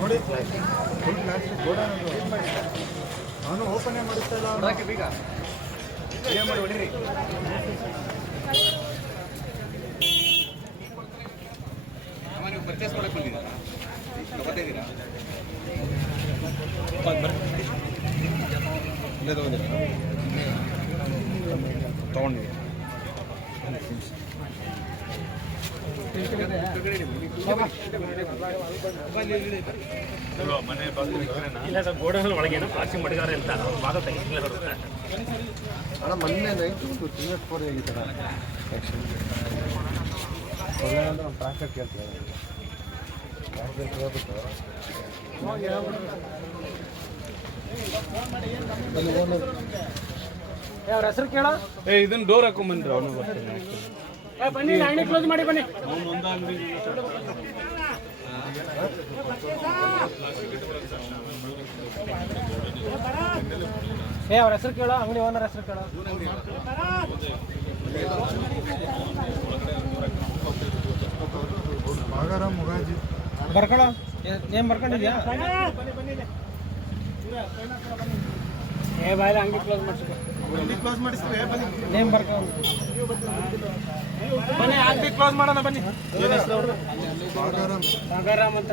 ನೋಡಿ. ಅವನು ಓಪನ್ ಮಾಡುತ್ತಾ ಇಲ್ಲ. ಅವನು. ನೀವು ಪರ್ಚೇಸ್ ಮಾಡಕ್ಕೆ ಬಂದಿದ್ದೀರಾ? ತಗೋತಿದ್ದೀರಾ ಇಲ್ಲೇ ತಗೊಂಡಿದ್ದೀರಾ ತಗೊಂಡಿದ್ದೀರಾ ಅಂತ ಅಣ್ಣ ಮೊನ್ನೆ ಅವ್ರ ಹೆಸರು ಕೇಳ ಏ ಇದನ್ನ ಡೋರ್ ಹಾಕೊಂಬಂದ್ರೆ ಅವನು. ಬರ್ತಾನೆ ಬನ್ನಿ ಅಂಗಡಿ ಕ್ಲೋಸ್ ಮಾಡಿ ಬನ್ನಿ ಏ ಅವ್ರ ಹೆಸರು ಕೇಳೋ ಅಂಗಡಿ ಓನರ್ ಹೆಸರು ಕೇಳೋ ಬರ್ಕೊಳ ನೇಮ್ ಬರ್ಕೊಂಡಿದ್ಯಾ ಏ ಬಾಯ್ ಅಂಗಡಿ ಕ್ಲೋಸ್ ಮಾಡ್ಸ್ಕೊ ಕ್ಲೋಸ್ ಮಾಡಿಸ್ತೀವಿ ಬನ್ನಿ. ನೇಮ್ ಬರ್ಕೊ. ಬನ್ನಿ ಅಂಗಡಿ ಕ್ಲೋಸ್ ಮಾಡೋಣ ಬನ್ನಿ. ಅಂತ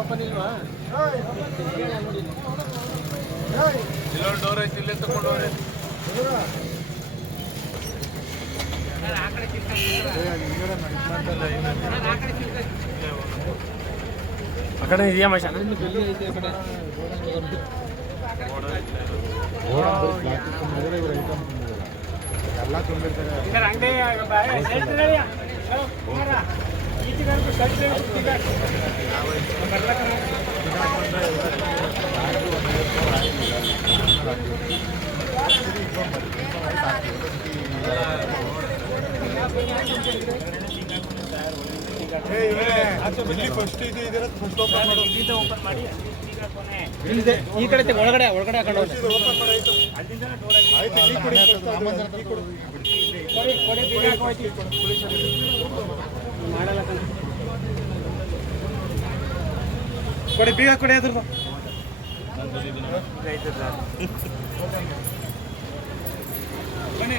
ಓಪನ್ ಇಲ್ವಾ? ಇಲ್ಲೊಂದು ಡೋರ್ ಐತಿ ಇಲ್ಲೇ ತಗೊಂಡು ಹೋಗ್ರಿ. ಆ ಕಡೆ ಇದೆಯಾ ಮಶ ಎಲ್ಲ ತುಂಬಿರ್ತಾರೆ ಅಂಗಡಿ ಇಲ್ಲಿ ಫಸ್ಟ್ ಇದು ಇದಿರೋದು ಫಸ್ಟ್ ಓಪನ್ ಮಾಡು ಈ ಕಡೆ ಒಳಗಡೆ ಒಳಗಡೆ ಹಾಕೊಂಡು. ಮಾಡಲ್ಲ. ಕೊಡಿ ಬೀಗ ಕೊಡಿ ಅದ್ರದ್ದು ಬನ್ನಿ